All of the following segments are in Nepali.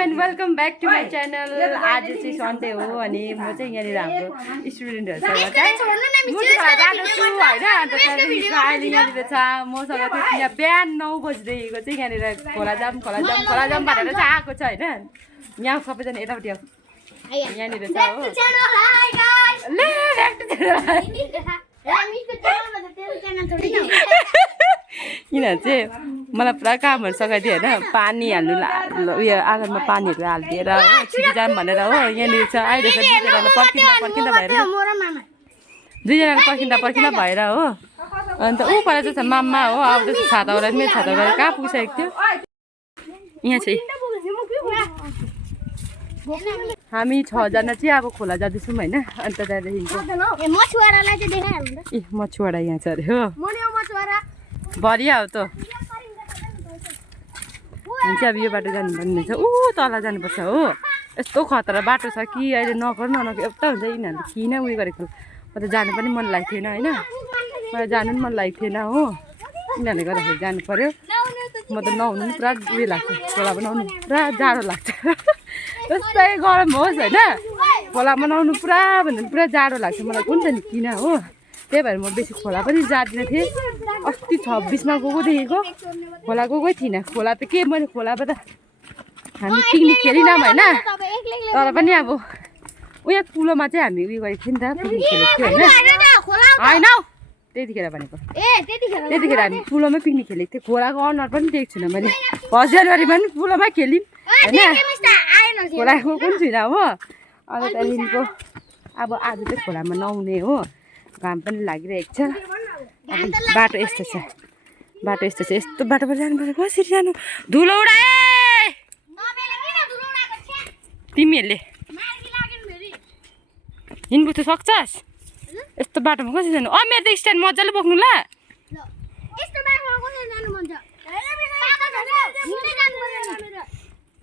And welcome back to my channel. आज चाहिँ सन्डे हो अनि म चाहिँ यहाँनिर हाम्रो स्टुडेन्टहरूसँग चाहिँ मुर्ती खोला जाँदैछु होइन। अन्त त्यहाँदेखि अहिले यहाँनिर छ मसँग चाहिँ यहाँ बिहान 9 बजीदेखिको चाहिँ यहाँनिर खोला जाम भनेर चाहिँ आएको छ होइन। यहाँ सबैजना यतापट्टि आएको यहाँनिर छ हो। किनभने चाहिँ मलाई पुरा कामहरू सघाइदियो होइन। पानी हाल्नु उयो आँगनमा पानीहरू हालिदिएर हो छिटो जाम भनेर हो। यहाँनिर छ अहिले चाहिँ दुईजनाले पर्खिँदा भएर हो। अन्त ऊ पर चाहिँ छ मामा हो। अब चाहिँ छाताबाट मेरो छाताबाट कहाँ पुगिसकेको थियो। यहाँ चाहिँ हामी 6 जना चाहिँ अब खोला जाँदैछौँ होइन। अन्त त्यहाँदेखिको ए मछुवारा यहाँ छ अरे हो। भरिया हो त हुन्छ। अब यो बाटो जानुपर्ने छ ऊ तल जानुपर्छ हो। यस्तो खतरा बाटो छ कि अहिले नगर्नु एउटा हुन्छ। यिनीहरूले किन उयो गरेको म त जानु पनि मन लागेको थिएन होइन। मलाई जानु पनि मन लागेको थिएन हो। यिनीहरूले गर्दाखेरि जानु पऱ्यो। म त नुहाउनु पनि पुरा उयो लाग्छ। खोला बनाउनु पुरा जाडो लाग्छ। जस्तै गरम होस् होइन खोलामा नुहाउनु पुरा भन्दा पुरा जाडो लाग्छ मलाई कुन त नि किन हो। त्यही भएर म बेसी खोला पनि जाँदिनँ थिएँ। अस्ति 26मा गएकोदेखिको खोला गएकै थिइनँ। खोला त के मैले खोलाबाट हामी पिकनिक खेलिनँ होइन। तर पनि अब उयो कुलोमा चाहिँ हामी उयो गरेको थियौँ नि त पिकनिक खेलेको थियो होइन। होइन त्यतिखेर भनेको त्यतिखेर हामी कुलोमै पिकनिक खेलेको थियो। खोलाको अनुहार पनि देखेको छुइनँ मैले। 1 जनवरीमा पनि कुलोमै खेल्यौँ होइन। खोलाको पनि छुइनँ हो। अन्त त्यहाँदेखिको अब आज चाहिँ खोलामा नुहाउने हो। घाम पनि लागिरहेको छ। बाटो यस्तो छ यस्तो बाटोबाट जानुपर्छ। कसरी जानु धुलो उडाए तिमीहरूले हिँड्नु सक्छस् यस्तो बाटोमा कसरी जानु। मेरो त स्ट्यान्ड मजाले बोक्नु ल।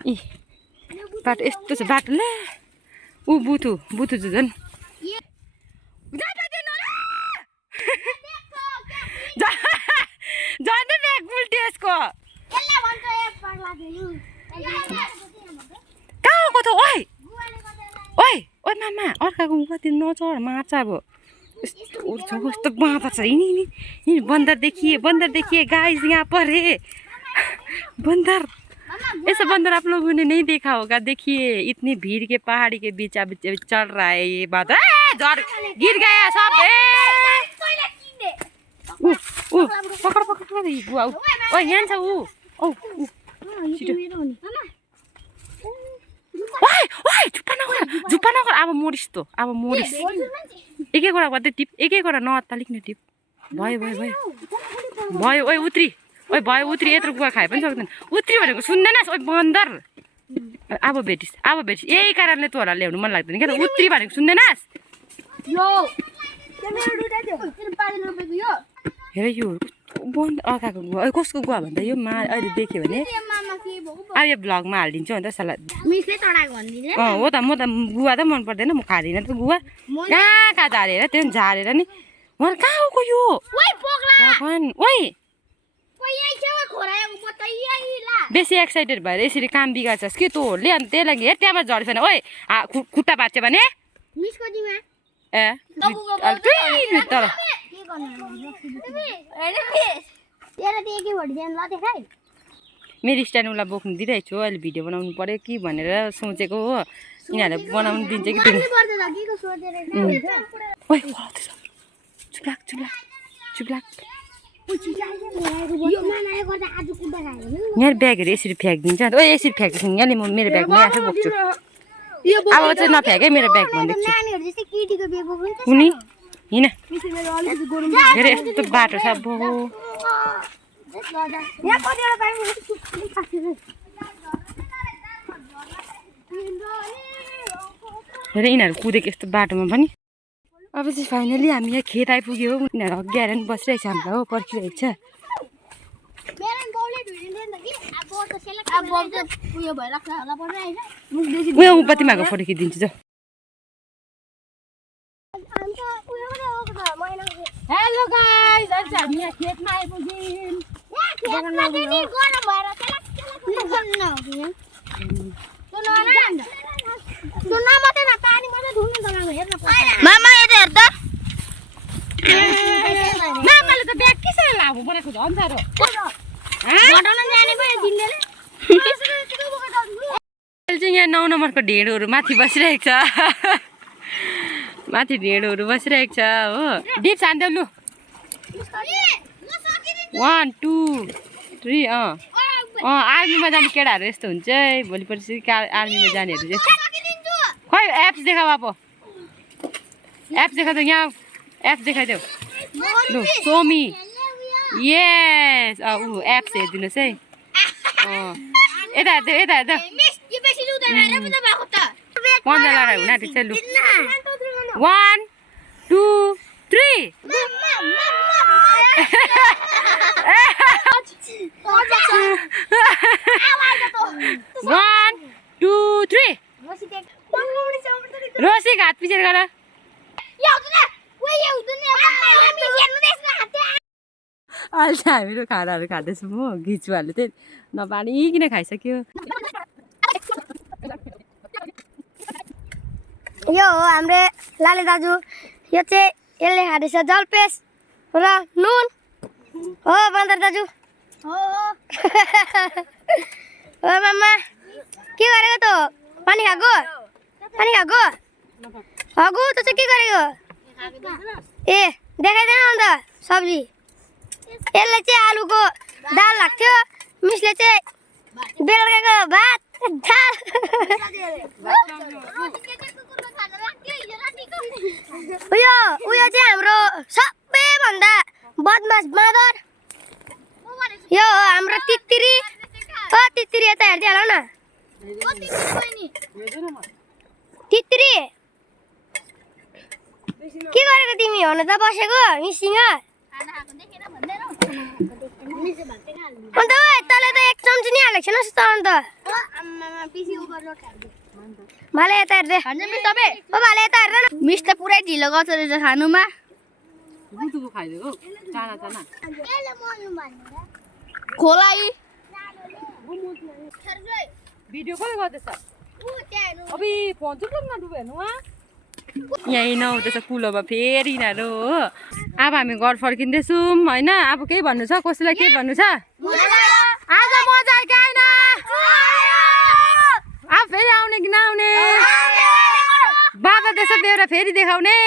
ए बाटो यस्तो छ बाटो ल। ऊ बुथु झन् झन् ब्याग उल्टी यसको कहाँ आएको त ओइ ओइ ओइ मामा अर्काको कति नचढ मार्छ अब। यस्तो उड्छ कस्तो बाँधा छ यिनी बन्दर देखिए गाइस यहाँ परे बंदर। ऐसा बंदर आप लोगों ने नहीं देखा होगा। देखिए इतनी भीड़ के पहाड़ी के बीच अब चढ़ रहा है ये बात। गिर गया सब। पकड़ बुआ ओ यहाँ छ ऊ औ झुप्पा नगर अब मोडिस त अब मोडिस। एक-एकवटा गर्दै टिप एक-एकवटा नअत्तालिकन टिप भयो ओइ उत्री ओइ भयो उत्री यत्रो गुवा खाए पनि सक्दैन। उत्री भनेको सुन्दैनस् ओइ बन्दर। अब भेटिस यही कारणले तँहरूलाई ल्याउनु मन लाग्दैन क्या त। उत्री भनेको सुन्दैनस्। हेर यो बन्द अर्काको गुवा कसको गुवा भन्दा यो अहिले देख्यो भने अब यो भ्लगमा हालिदिन्छु अन्त सल्लाह हो त। म त गुवा त मन पर्दैन म खाँदिनँ त गुवा। कहाँ झारेर त्यो झारेर नि उहाँ कहाँ हो यो भगवान्। ओइ बेसी एक्साइटेड भएर यसरी काम बिगार्छस् कि तँहरूले। अन्त त्यही लागि हेर त्यहाँबाट झरेछ भने ओइ खुट्टा भाँच्यो भने ए तर मेरो स्ट्यान्ड उसलाई बोक्नु दिइरहेको छु। अहिले भिडियो बनाउनु पर्यो कि भनेर सोचेको हो। यिनीहरूले बनाउनु दिन्छ कि चुप्लाक यहाँ ब्यागहरू यसरी फ्याँकिदिन्छ। ओ यसरी फ्याँक्दैछ यहाँले म मेरो ब्याग म आफै बोक्छु। अब चाहिँ नफ्याँक है मेरो ब्याग भन्दैछु कुनी हिँड। धेरै यस्तो बाटो छ धेरै यिनीहरू कुदेको यस्तो बाटोमा पनि। अब चाहिँ फाइनली हामी यहाँ खेत आइपुग्यो हो। यिनीहरू अघि आएर पनि बसिरहेको छ हामीलाई हो पर्खिरहेको छ। उयो प्रतिमाको फोटो खिचिदिन्छु जाऊ। हेलो गाइस आज हामी यहाँ खेतमा आइपुग्यौँ। मामा यो हेर त मामाले त ब्याग किसरी लामो बनाएको छ अन्सार हो घटाउन जाने पो यो दिनले चाहिँ यहाँ 9 नम्बरको ढेँडोहरू माथि बसिरहेको छ माथि ढेँडोहरू बसिरहेको छ हो डिप्स हान्देऊ लु 1 2 3 आर्मीमा जाने केटाहरू यस्तो हुन्छ है भोलि पर्सि आर्मीमा जानेहरू यस्तो खै एप्स देखा बाबु एप्स देखाइदेऊ यहाँ एप्स देखाइदेऊ लु सोमी यस एप्स हेरिदिनुहोस् है यता हेरिदेऊ यता हेरिदेऊ 15 लडाइ हुन आँटेको छ लु 1 2 3 1 2 3 रोसी हात पिछे गर अहिले चाहिँ हामीहरू खानाहरू खाँदैछौँ हो घिचुवाहरूले चाहिँ नपानीकन खाइसक्यो यो हो हाम्रो लाले दाजु यो चाहिँ यसले खाँदैछ जलपेस र नुन हो बन्दर दाजु हो मामा के गरेको त पानी खाएको हगु त चाहिँ के गरेको ए देखाइदैन अन्त सब्जी यसले चाहिँ आलुको दाल लाग्थ्यो मिसले चाहिँ बेलुकाको भात दाल उयो चाहिँ हाम्रो सबैभन्दा बदमास बाँदर यो हो हाम्रो तित्तिरी तित्तिरी यता हेर्दै हाल न तित्तिरी के गरेको तिमी हुन त बसेको मिसँग अन्त तँले त 1 चम्ची नि हालेको छैनस् त अन्त भाले यता हेर्दै भाले यता हेर्दै मिस त पुरै ढिलो गर्छ रहेछ खानुमा खोलाई भिडियो कसले गर्दैछ अबे फोन चाहिँ नडुबे हेर्नु यहीँ नआउँदैछ कुलोमा फेरि यिनीहरू हो अब हामी घर फर्किँदैछौँ होइन अब केही भन्नु छ कसैलाई के भन्नु छ आज मजा आयो कि आएन अब फेरि आउने कि नआउने बाबा देश बेहोरा फेरि देखाउने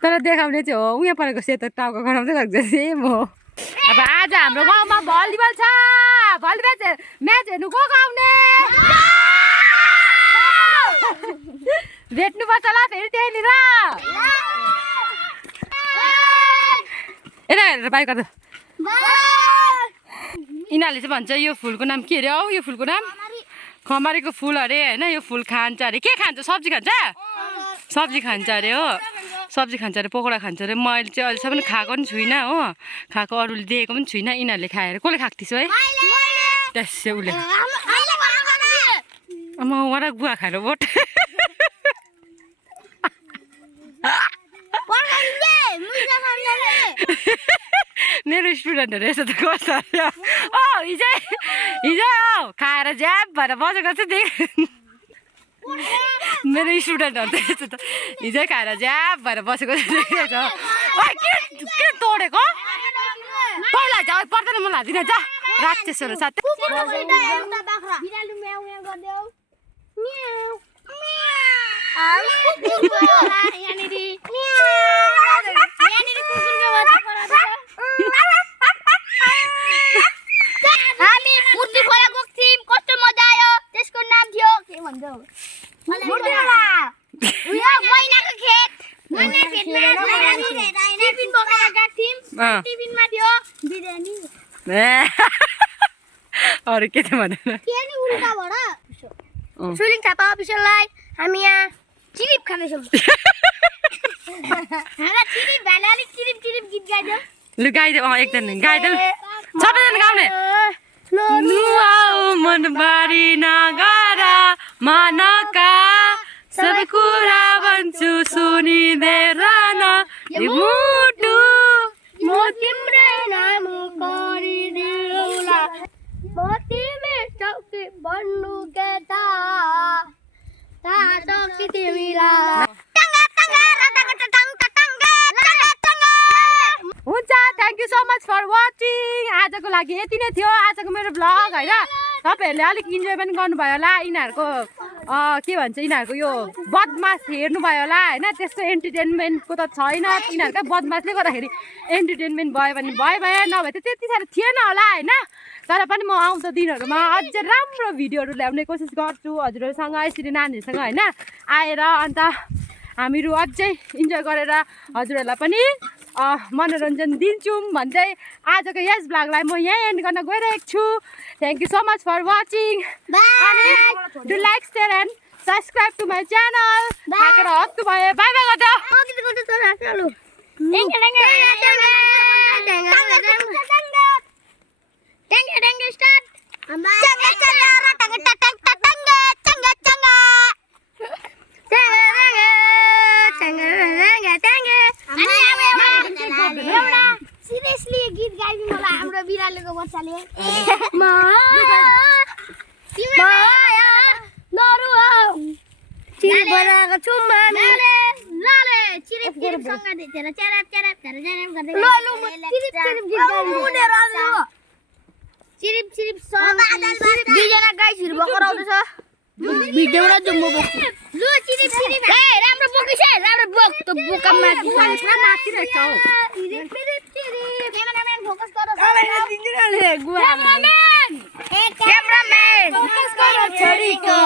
तर देखाउने चाहिँ हो उहाँ परेको सेतो टाउको गराउँदै गर्छ सेम हो अब आज हाम्रो गाउँमा भलिबल छ भलिबल म्याच हेर्नु को आउने भेट्नुपर्छ ल फेरि त्यहीँनिर यता हेरेर बाइक गर्दा यिनीहरूले चाहिँ भन्छ यो फुलको नाम के अरे हौ यो फुलको नाम खमारीको फुल अरे होइन यो फुल खान्छ अरे के खान्छ सब्जी खान्छ सब्जी खान्छ अरे हो सब्जी खान्छ अरे पकौडा खान्छ अरे मैले चाहिँ अहिलेसम्म खाएको पनि छुइनँ हो खाएको अरूले दिएको पनि छुइनँ यिनीहरूले खाएर कसले खाएको थिएछ है त्यसै उसले म वरा गुवा खाएर बोट मेरो स्टुडेन्टहरू यसो त कस्तो हिजो खाएर ज्याप भएर बसेको चाहिँ देख मेरो स्टुडेन्टहरू त यस्तो त हिजै खाएर ज्याप भएर बसेको चाहिँ देखेको के तोडेको पहिला जा पर्दैन मलाई हालिदिन जा राक्षसहरू साथै हामी मुर्ती खोला गएको थियौँ कस्तो मजा आयो त्यसको नाम थियो के भन्छ महिनाको खेत टिफिन बोकेर गएको थियौँ टिफिनमा थियो बिरयानी अरू के थियो भन्दैन सुलिङ थापा अफिसरलाई हामी यहाँ चिरिप खाँदैछौँ गीत गाइदेऊ लु गाइदेऊ एकजना गाइदेऊ सबैजना गाउने मनबारी नगर मनका सबै कुरा भन्छु सुनिँदै लागि यति नै थियो आजको मेरो भ्लग हैन तपाईहरुले अलिक इन्जोय पनि गर्नुभयो होला यिनीहरुको के भन्छ यिनीहरुको यो बदमास हेर्नुभयो होला हैन त्यस्तो एन्टरटेनमेन्टको त छैन यिनीहरुकै बदमासले गर्दाखेरि एन्टरटेनमेन्ट भयो भने भयो नभए त त्यति साह्रो थिएन होला हैन तर पनि म आउँदो दिनहरुमा अझ राम्रो भिडियोहरु ल्याउने कोसिस गर्छु हजुरहरुसँग यसरी नानीहरुसँग हैन आएर अन्त हामीहरु अझै इन्जोय गरेर हजुरहरुलाई पनि मनोरञ्जन दिन्छौं भन्दै आजको यस भ्लगलाई म यही एन्ड गर्न गइरहेको छु thank you so much for watching अनि do like share and subscribe to my channel थाकेर हत्तु भए बाइ बाइ गर्दा सिरियसली गीत गाइदिनु होला हाम्रो बिरालोको बच्चाले बनाएको छु चिरिप चिरिप सँग देखेर च्याराप च्याराप गर्दै चिरिप चिरिप सँग दुईजना गाइसहरु भर्खर आउँदैछ भिडियोमा जुम्बो बोक्छु लु चिरिप चिरिप ए राम्रो बोकिस है राम्रो बोक त बोका माथि पुरा माथि रहेछ हौ चिरिप चिरिप चिरिप क्यामेराम्यान फोकस गर दिन्दिनले गुवा क्यामेराम्यान फोकस गर छोरीको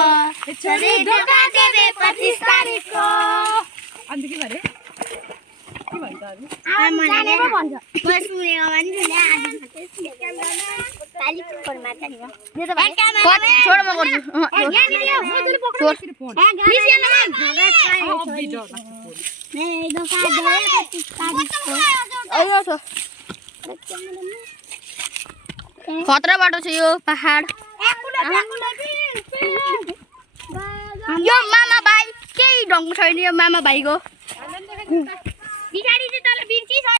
छोरी धोका देबे 25 तारिखको अन्त के भरे के भन्छ अनि जानेको भन्छ म सुनेको भन्छु नि क्यामेराम्यान तालिक फोन मार्छ नि म त भाइ छोड म गर्छु यहाँ नि यो मजले पक्रो फोन ए धोका देबे 25 तारिखको अयो छ खतरा बाटो छ यो पहाड यो मामा भाइ केही ढङ्ग छैन यो मामा भाइको